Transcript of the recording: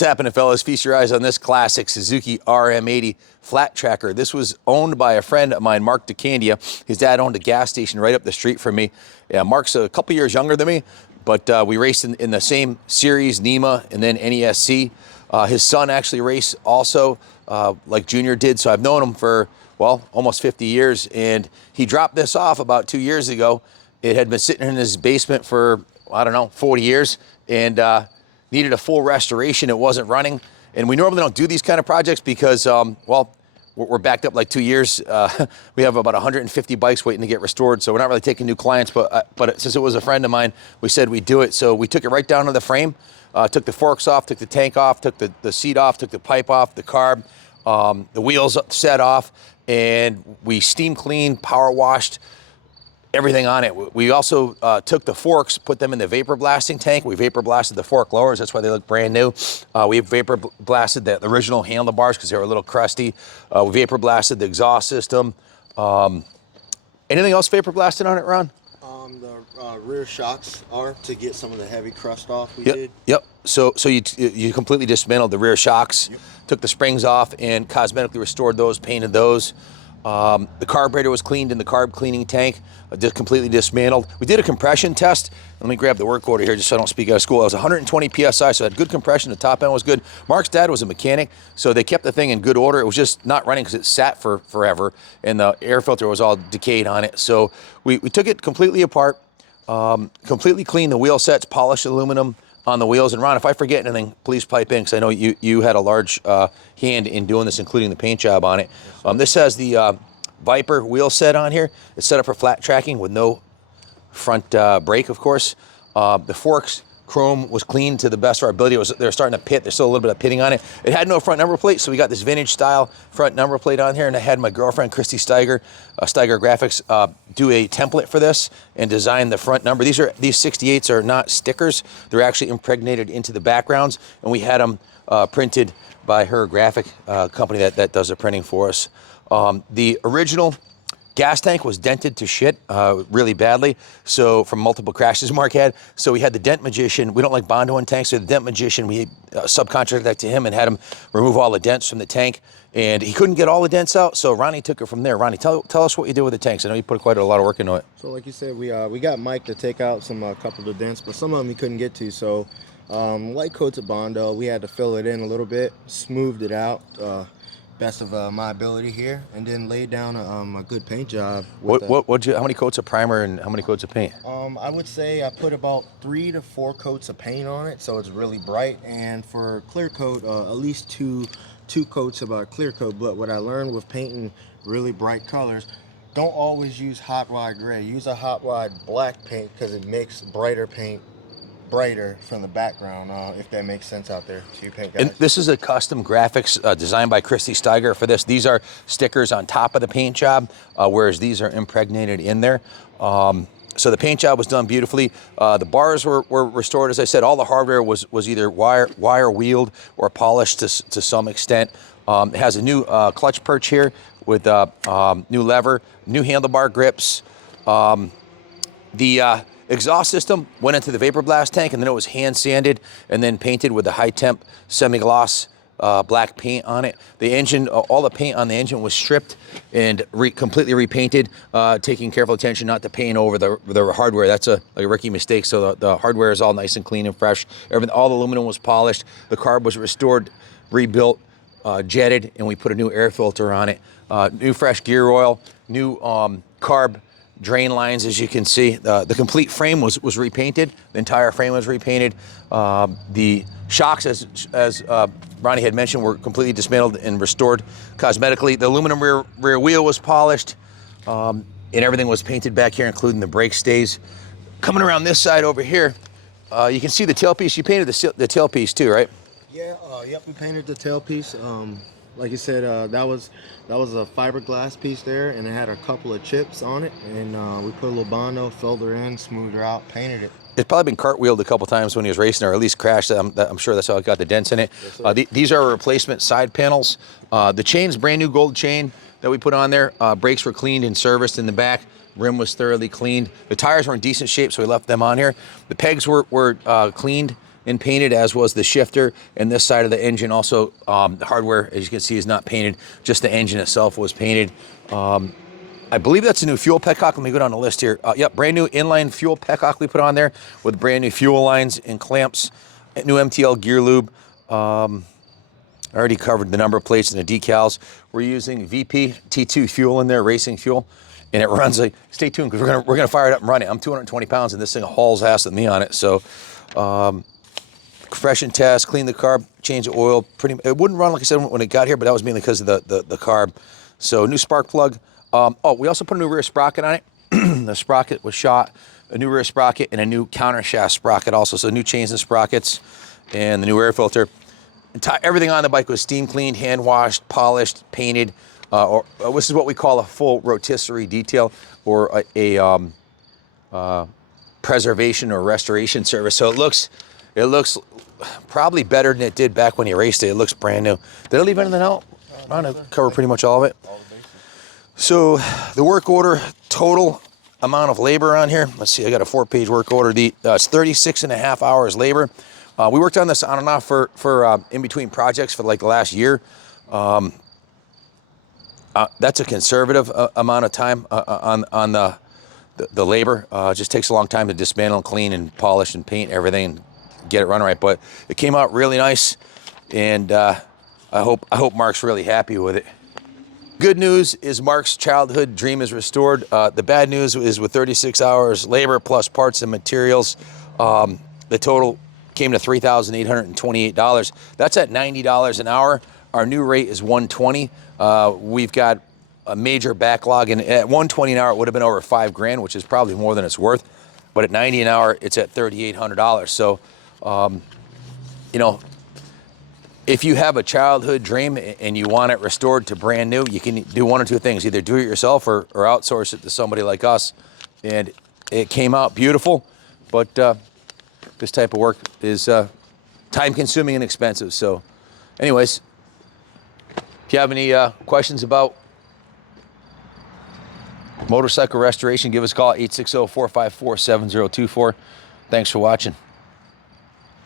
What's happening, fellas? Feast your eyes on this classic Suzuki RM80 flat tracker. This was owned by a friend of mine, Mark DeCandia. His dad owned a gas station right up the street from me. Yeah, Mark's a couple years younger than me, but we raced in the same series, NEMA and then NESC. His son actually raced also, like Junior did, so I've known him for, well, almost 50 years, and he dropped this off about 2 years ago. It had been sitting in his basement for, I don't know, 40 years, and needed a full restoration. It wasn't running. And we normally don't do these kind of projects because, well, we're backed up like 2 years. We have about 150 bikes waiting to get restored, so we're not really taking new clients, but since it was a friend of mine, we said we'd do it. So we took it right down to the frame, took the forks off, took the tank off, took the seat off, took the pipe off, the carb, the wheels set off, and we steam cleaned, power washed, everything on it. We also took the forks, put them in the vapor blasting tank. We vapor blasted the fork lowers. That's why they look brand new. We vapor blasted the original handlebars because they were a little crusty. We vapor blasted the exhaust system. Anything else vapor blasted on it, Ron? The rear shocks are to get some of the heavy crust off. We did. Yep. So you completely dismantled the rear shocks, took the springs off, and cosmetically restored those, painted those. The carburetor was cleaned in the carb cleaning tank, just completely dismantled. We did a compression test. Let me grab the work order here just so I don't speak out of school. It was 120 PSI, so it had good compression. The top end was good. Mark's dad was a mechanic, so they kept the thing in good order. It was just not running because it sat for forever, and the air filter was all decayed on it. So we took it completely apart, completely cleaned the wheel sets, polished aluminum on the wheels. And Ron, if I forget anything, please pipe in, because I know you had a large hand in doing this, including the paint job on it. This has the Viper wheel set on here. It's set up for flat tracking with no front brake, of course. The forks, chrome was cleaned to the best of our ability. They're starting to pit. There's still a little bit of pitting on it. It had no front number plate, so we got this vintage style front number plate on here, and I had my girlfriend, Christy Steiger, Steiger Graphics, do a template for this and design the front number. These 68s are not stickers. They're actually impregnated into the backgrounds, and we had them printed by her graphic company that does the printing for us. The original gas tank was dented to shit really badly, so from multiple crashes Mark had. So we had the Dent Magician. We don't like Bondo in tanks, so the Dent Magician, we subcontracted that to him and had him remove all the dents from the tank. And he couldn't get all the dents out, so Ronnie took it from there. Ronnie, tell us what you did with the tanks. I know you put quite a lot of work into it. So like you said, we got Mike to take out some couple of dents, but some of them he couldn't get to. So light coats of Bondo, we had to fill it in a little bit, smoothed it out. Best of my ability here, and then lay down a good paint job. How many coats of primer and how many coats of paint? I would say I put about 3 to 4 coats of paint on it, so it's really bright. And for clear coat, at least two coats of clear coat. But what I learned with painting really bright colors, don't always use hot rod gray. Use a hot rod black paint because it makes brighter paint brighter from the background, if that makes sense out there to you paint guys. And this is a custom graphics designed by Christy Steiger for this. These are stickers on top of the paint job, whereas these are impregnated in there. So the paint job was done beautifully. The bars were restored. As I said, all the hardware was either wire wheeled or polished to some extent. It has a new clutch perch here with new lever, new handlebar grips. The exhaust system went into the vapor blast tank, and then it was hand sanded and then painted with the high temp semi-gloss black paint on it. The engine, all the paint on the engine was stripped and completely repainted, taking careful attention not to paint over the hardware. That's a rookie mistake. So the hardware is all nice and clean and fresh. All the aluminum was polished. The carb was restored, rebuilt, jetted, and we put a new air filter on it. New fresh gear oil, new carb drain lines, as you can see. The complete frame was repainted. The entire frame was repainted. The shocks, as Ronnie had mentioned, were completely dismantled and restored cosmetically. The aluminum rear wheel was polished, and everything was painted back here, including the brake stays. Coming around this side over here, you can see the tailpiece. You painted the tailpiece too, right? Yeah, yep, we painted the tailpiece. Like you said, that was a fiberglass piece there, and it had a couple of chips on it, and we put a little Bondo, filled her in, smoothed her out, painted it. It's probably been cartwheeled a couple times when he was racing, or at least crashed. I'm sure that's how it got the dents in it. Yes, these are replacement side panels. The chain's brand new gold chain that we put on there. Brakes were cleaned and serviced in the back. Rim was thoroughly cleaned. The tires were in decent shape, so we left them on here. The pegs were cleaned and painted, as was the shifter. And this side of the engine also, the hardware, as you can see, is not painted. Just the engine itself was painted. I believe that's a new fuel petcock. Let me go down the list here. Yep, brand new inline fuel petcock we put on there with brand new fuel lines and clamps, new MTL gear lube. I already covered the number plates and the decals. We're using VP T2 fuel in there, racing fuel, and it runs like. Stay tuned because we're gonna fire it up and run it. I'm 220 pounds and this thing hauls ass with me on it. So, fresh and test, clean the carb, change the oil. It wouldn't run like I said when it got here, but that was mainly because of the carb. So new spark plug. We also put a new rear sprocket on it. The sprocket was shot, a new rear sprocket, and a new counter shaft sprocket also. So new chains and sprockets, and the new air filter. Everything on the bike was steam cleaned, hand washed, polished, painted. This is what we call a full rotisserie detail, or a preservation or restoration service. So it looks probably better than it did back when you raced it. It looks brand new. Did I leave anything out? I'm going to cover pretty much all of it. So the work order, total amount of labor on here. Let's see, I got a 4-page work order. It's 36.5 hours labor. We worked on this on and off for in between projects for like the last year. That's a conservative amount of time on the labor. It just takes a long time to dismantle and clean and polish and paint everything and get it run right. But it came out really nice, and I hope Mark's really happy with it. Good news is Mark's childhood dream is restored. The bad news is with 36 hours labor plus parts and materials, the total came to $3,828. That's at $90 an hour. Our new rate is $120. We've got a major backlog, and at $120 an hour, it would have been over $5,000, which is probably more than it's worth. But at $90 an hour, it's at $3,800. So, you know, if you have a childhood dream and you want it restored to brand new, you can do one or two things: either do it yourself or outsource it to somebody like us. And it came out beautiful, but this type of work is time-consuming and expensive. So, anyways, if you have any questions about motorcycle restoration, give us a call, 860-454-7024. Thanks for watching.